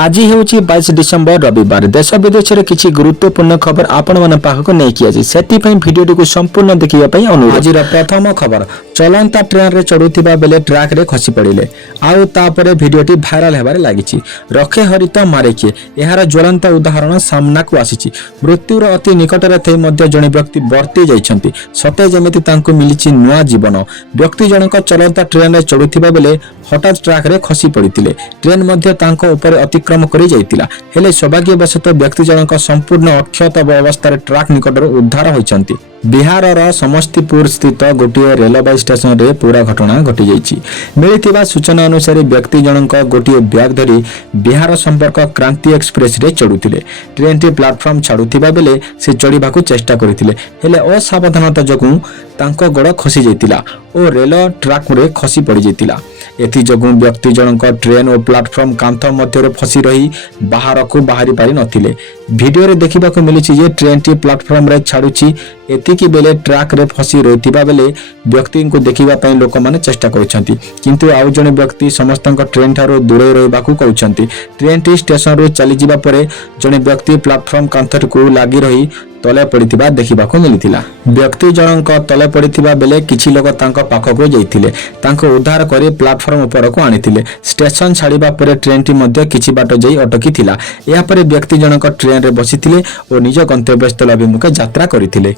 आज हूँ 22 डिसेम्बर रविवार देश विदेश में किसी गुरुत्वपूर्ण खबर आपण मान पाखक नहीं आज से भिडियो को संपूर्ण देखा अनुरोध। आज प्रथम खबर चलंता ट्रेन रे चढ़ुवा बेले ट्रैक रे खसी पड़े आउे भिडियोटी भाइराल होबार लगी रखे हरित मारे किए यार ज्वलंत उदाहरण सामना को आसी मृत्युर अति निकटरे थी जड़े व्यक्ति बर्ती जाइछंती सते जमिति तांको मिली नुआ जीवन व्यक्ति जनक चलंता ट्रेन रे चढ़ुवा बेले हठात ट्रैक रे खसी पड़ते ट्रेन मध्य तांको ऊपर अतिक्रम कर जाइतिला हेले सौभाग्यवशतः व्यक्ति जनक संपूर्ण अक्षत अवस्था ट्रैक निकटर उद्धार होइछंती। बिहार समस्तीपुर स्थित गोटे रेलवे स्टेशन रे पूरा घटना घटी जाइछि। मिलिथिबा सूचना अनुसार व्यक्ति जनक गोटे बैग धरी बिहार संपर्क क्रांति एक्सप्रेस रे चढ़ुथिले ट्रेन टी प्लाटफॉर्म छाड़ुथिबा बेले से चढ़िबाकू चेष्टा करथिले हेले असावधानता जगु तांको गोड़ खसी जाइतिला और रेल ट्रैक रे खसी पड़ी जाइतिला एथि जगु व्यक्ति जनक ट्रेन और प्लाटफॉर्म कांथ मध्य फसी रही बाहर को बाहरी पारि नथिले। वीडियो रे देखिबाकू मिली जे ट्रेन टी प्लाटफॉर्म रे छाड़ुछि एतिकी बेले ट्रैक रे फसी रहितिबा बेले व्यक्ति को देखिबा पई लोक माने चेष्टा करछंती किंतु आउ जने व्यक्ति समस्त ट्रेन ठारो दूरे रहिबाकू कहउछंती। ट्रेन टी स्टेशन रो चली जिबा परे जने व्यक्ति प्लाटफॉर्म कांथ को लागी रही तले पड़िथिबा देखिबाकू मिलिथिला। व्यक्ति जनक तले पड़िथिबा बेले किछि लोक तांको पाखको जाइथिले तांको उद्धार करी प्लाटफॉर्म ऊपर को आनिथिले। स्टेशन छाड़िबा परे ट्रेन टी मध्य किछि बाट जाई अटकी थिला या परे व्यक्ति जनक ट्रेन रे बसिथिले और निज गंतव्यस्थल अभिमुखे यात्रा करिथिले।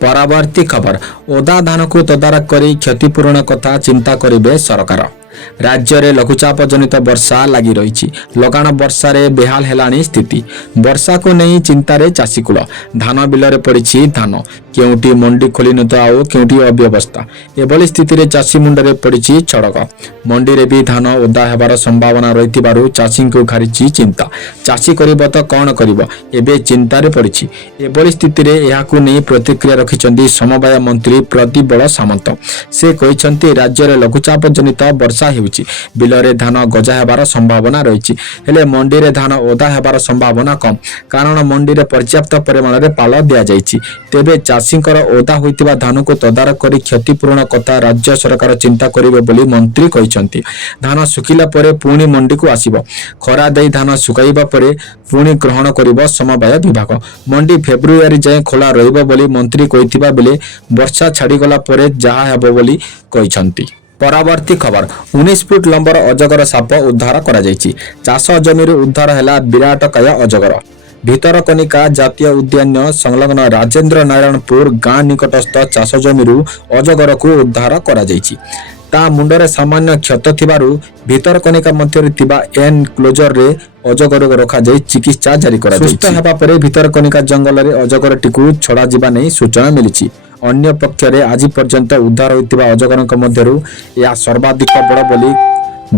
परवर्ती खबर ओदा धान को तदारक करी क्षतिपूरण कथा चिंता करिबे सरकार। राज्य में लघुचाप जनित वर्षा लगी रही लगाण वर्षा रे बेहाल हेलानी स्थिति वर्षा को नहीं चिंतार चाषीकूल धान बिल पड़ी धान केउटी मंडी खोली न तो आउ केउटी अव्यवस्था एभली स्थिति रे चाषी मुंडरे पड़ी चड़क मंडी रे भी धान ओदा हेबार संभावना रही चाषी को घारी चिंता चाषी करिब तो कौन करिब एबे चिंतार पड़ी एभली स्थिति रे एहाकू नहीं प्रतिक्रिया रखिछंती समवाय मंत्री प्रदीप बड़ सामंत। से कहिछंती राज्य में लघुचाप जनित वर्षा हेउची बिल रे धान गजा हेबार संभावना रही हेले मंडी रे धान ओदा हेबार संभावना कम कारण मंडी रे पर्याप्त परिमाण रे पाल दिया जाइछि। तेबे चाषींकर ओदा होइतिबा धान को तदारक करी क्षतिपूरण कथा राज्य सरकार चिंता करिवे बोली मंत्री कहिसंती। धान सुखिला परे पुणी मंडी को आसीबो खरा देई धान सुकाइबा परे पुणी ग्रहण करिवो समवाय विभाग मंडी फेब्रुआरी जाय खोला रहिबो बोली मंत्री कहितिबा बेले वर्षा छाड़ी गला परे जहा हेबो बोली कहिसंती। परवर्ती खबर 19 फुट लंबर अजगर साप उद्धार करा जायछि। चाष जमी उद्धार हैला विराटकाय अजगर। भितरकनिका जातीय उद्यान संलग्न राजेंद्र नारायणपुर गाँ निकटस्थ चाष जमी अजगर को उद्धार करा जायछि। ता मुंडरे सामान्य क्षत थिबारु भितरकनिका मध्य थिबा एन क्लोजर रे अजगर को रखा जाय चिकित्सा जारी करा जायछि। सुस्थ हेबा परे भितरकनिका जंगल रे अजगर टिकु छड़ा जिबा नै सूचना मिलिछि। अन्य पक्षरे आज पर्यंत उद्धार होइतिबा अजगरक मध्यरु या सर्वाधिक बड़ बोली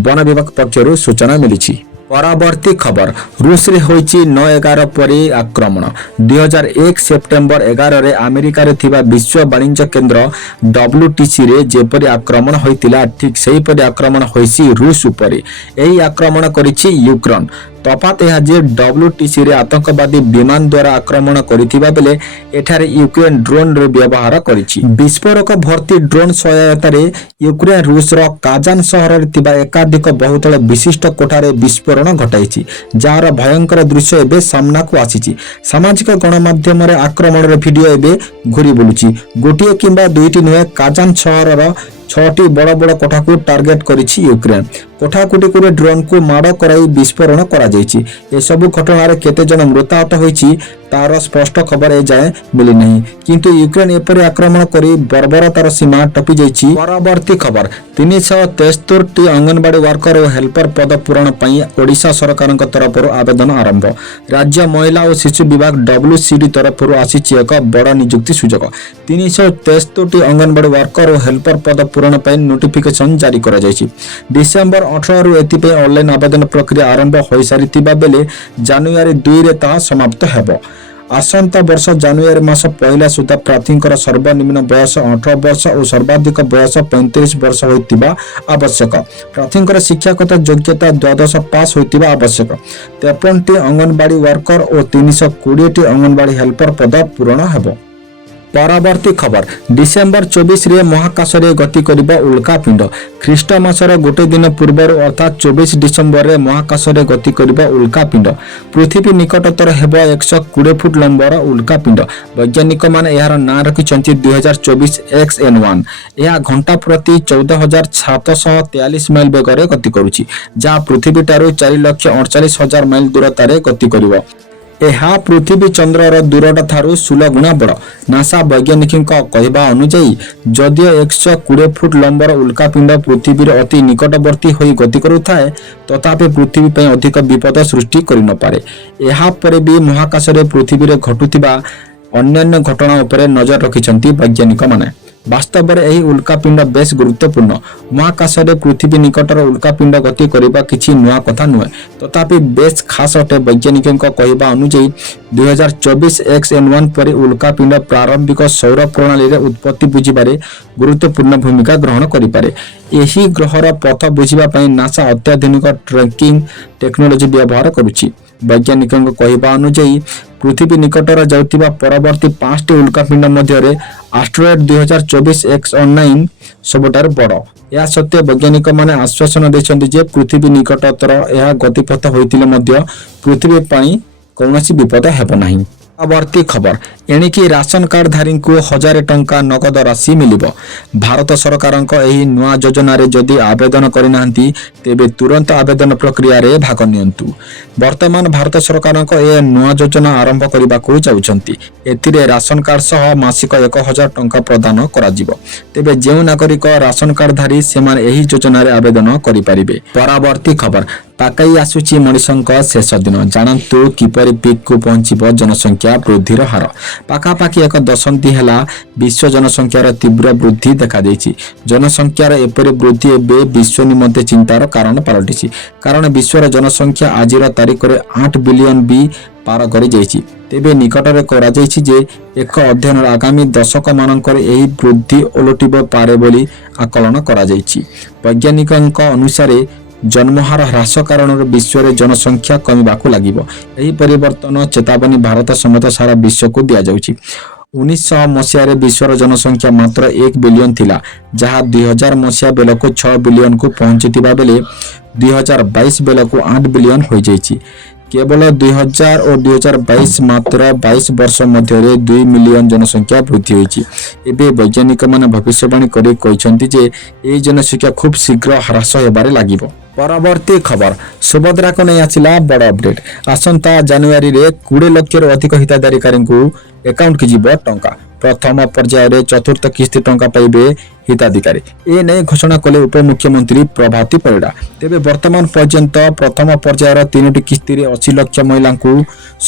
वन विभाग पक्षरु सूचना मिलिछि। परवर्ती खबर रूस रे होइछि 9/11 परे आक्रमण 2001 सेप्टेम्बर 11 रे अमेरिका रे थिबा विश्व वाणिज्य केंद्र WTC रे जेपरि आक्रमण होइतिला ठीक सेही परि आक्रमण होइछि रूस उपरे। एही आक्रमण करिछि यूक्रेन। तफात यह जे WTC रे आतंकवादी विमान द्वारा आक्रमण करिथिबा बेले एठारे यूक्रेन ड्रोन रे व्यवहार करिछि। विस्फोरक भर्ती ड्रोन सहायता रे यूक्रेन रूस रो काजान शहर रे थिबा एकाधिक बहुतल विशिष्ट कोठारे विस्फोरण घटाइछि जार भयंकर दृश्य एबे सामना को आसीछि। सामाजिक गणमाध्यम रे आक्रमण रे वीडियो एबे घुरी बुलुछि। गोटिए किंबा दुईटी नुहे काजान शहर रो 6टी बड़ बड़ कोठा को टार्गेट करिछि यूक्रेन। कोठाकुटी को ड्रोन को माड़ कराई विस्फोरण करा जायछि। ए सब घटना रे केते जन मृताहत होइछि तार स्पष्ट खबर ए जाय मिली नहीं किंतु यूक्रेन एपरि आक्रमण करी बर्बरतार सीमा टपी जायछि। परवर्ती खबर 373 टी अंगनवाड़ी वर्कर और हेल्पर पद पूरण पई ओडिशा सरकार तरफ आवेदन आरंभ। राज्य महिला और शिशु विभाग WCD तरफ आसीछि एक बड़ नियुक्ति सुजोग। 373 टी अंगनवाड़ी वर्कर और हेल्पर पद पूरण पई नोटिफिकेशन जारी करा जायछि। डिसेंबर 18 रु एथि पे ऑनलाइन आवेदन प्रक्रिया आरंभ होई सारितिबा बेले जानुआरी 2 रे ता समाप्त हेबो। आसंता वर्ष जानुआरी मास पहला सुधा प्रार्थींकर सर्वनिम्न बयस 18 वर्ष और सर्वाधिक बयस 35 वर्ष होइतिबा आवश्यक। प्रार्थींकर शिक्षागत योग्यता द्वादश पास होइतिबा आवश्यक। 53 टी अंगनवाड़ी वर्कर और 320 टी अंगनवाड़ी हेल्पर पद पूरण हेबो। परवर्ती खबर डिसेम्बर 24 रे महाकाश रे गति करिबा उल्कापिंड ख्रीष्ट मासर गोटे दिन पूर्व अर्थात 24 डिसेम्बर रे महाकाश रे गति करिबा उल्कापिंड पृथ्वी निकटतर हेब 120 फुट लंबर उल्कापिंड वैज्ञानिक माने यार नाम रखिछन्ति 2024 XN1 यह घंटा प्रति 14743 माइल बेगरे गति करूछि जहा पृथ्वी ठारू 4,48,000 माइल दूरतारे गति करिवो ଏହା पृथ्वी चंद्रर दूरता थारू 16 गुणा बड़ नासा वैज्ञानिक कहवा अनुଯାयी जदियो 120 फुट लंबर उल्कापिंड पृथ्वी अति निकटवर्ती होई गति करुଥାଏ तथापि पृथ्वी ପାଇଁ अधिक विपद सृष्टि करि न पारे ଏହା ପରେ भी महाकाश रे पृथ्वी रे घटुथिबा अन्य घटना उपरे नजर रखिछन्ति वैज्ञानिक माने वास्तव में यही उल्कापिंड बेस गुरुत्वपूर्ण महाकाश रे पृथ्वी निकटर उल्कापिंड गति करिबा किछि नुआ कथा नुहे तथापि बेस खास अटे वैज्ञानिक कहवा अनुଯାयी 2024 XN1 पर उल्कापिंड प्रारंभिक सौर प्रणाली रे उत्पत्ति बुझिबारे गुरुत्वपूर्ण भूमिका ग्रहण करिपारे एही ग्रहर पथ बुझिबा पई नासा अत्याधुनिक ट्रैकिंग टेक्नोलॉजी व्यवहार करुछि वैज्ञानिक कहवा अनुଯାयी पृथ्वी निकटर जाउतिबा परवर्ती 5टी उल्कापिंड मध्य एस्ट्रोइड 2024 XN9 सबटार बड़ या सत्य वैज्ञानिक माने आश्वासन दैछन्ति जे पृथ्वी निकटतर यह गतिपथ होइतिले मध्य पृथ्वी पानी कौनसी विपद हेब नाही परवर्ती खबर एणिकी राशन कार्ड धारी को 1000 टंका नगद राशि मिलिबो भारत सरकार एही नुआ योजना रे जदि आवेदन करिनांती तेबे तुरंत आवेदन प्रक्रिया रे भाग नियंतु वर्तमान भारत सरकार ए नुआ योजना आरंभ करबा को जाउछंती एथिरे राशन कार्ड सह मासिक 1000 टंका प्रदान करा जिवो तेबे जेउ नागरिक राशन कार्ड धारी सेमान एही योजना रे आवेदन करि परिबे परवर्ती खबर पाकाई आसुची मनिषंक शेष दिन जानतु किपरि पीक को पहुंचीबो जनसंख्या वृद्धिर हार पाखापाखि एक दशंधि हेला विश्व जनसंख्यार तीव्र वृद्धि देखा देछि जनसंख्यार एपरि वृद्धि एबे विश्व निमंते चिंतार कारण पालटिछि कारण विश्वर जनसंख्या आजिर तारिख रे 8 बिलियन भी पार करि जाइछि तेबे निकटरे करा जाइछि जे एक अध्ययन आगामी दशक मानकर एही वृद्धि ओलटिबो पारे बोली आकलन करा जाइछि वैज्ञानिकक अनुसार जन्महार ह्रास कारण विश्व में जनसंख्या कमिबाकू लागिबो एही परिवर्तन चेतावनी भारत समेत सारा विश्व को दिया जाउछि 1900 मसीह रे विश्वर जनसंख्या मात्र 1 बिलियन थिला जहा 2000 मसीह बेलको 6 बिलियन को पहुंचीतिबा बेले 2022 बेलको 8 बिलियन हो जाइछि केवल 2000 और 2022 मात्र 22 वर्ष मध्य 2 मिलियन जनसंख्या वृद्धि होइछि एबे वैज्ञानिक माने भविष्यवाणी करि कहिसंति जे ए जनसंख्या खूब शीघ्र ह्रास हेबारे लागिबो परवर्ती खबर सुभद्रा को नहीं आसिला बड़ अपडेट आसंता जनवरी रे 20 लाख अधिक हिताधिकारी को अकाउंट की जीव टंका प्रथम पर्याय रे चतुर्थ किस्ती टंका पाइबे हिताधिकारी ए नै घोषणा कले उपमुख्यमंत्री प्रभाती परिडा तेबे वर्तमान पर्यंत प्रथम पर्यायर 3टी किस्ती रे 80 लाख महिला को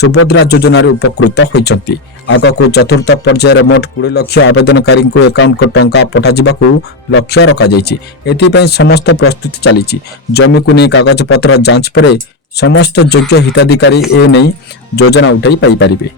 सुभद्रा योजना रे उपकृत होइछंती आग को चतुर्थ पर्यायर मोट 20 लाख आवेदनकारी को अकाउंट को टंका पठा जिबा को लक्ष्य रखा जायछि एथि पय समस्त प्रस्तुति चलीछि जमी को नै कागज पत्र जांच परे समस्त योग्य हिताधिकारी ए नै योजना उठाई पाई परिबे।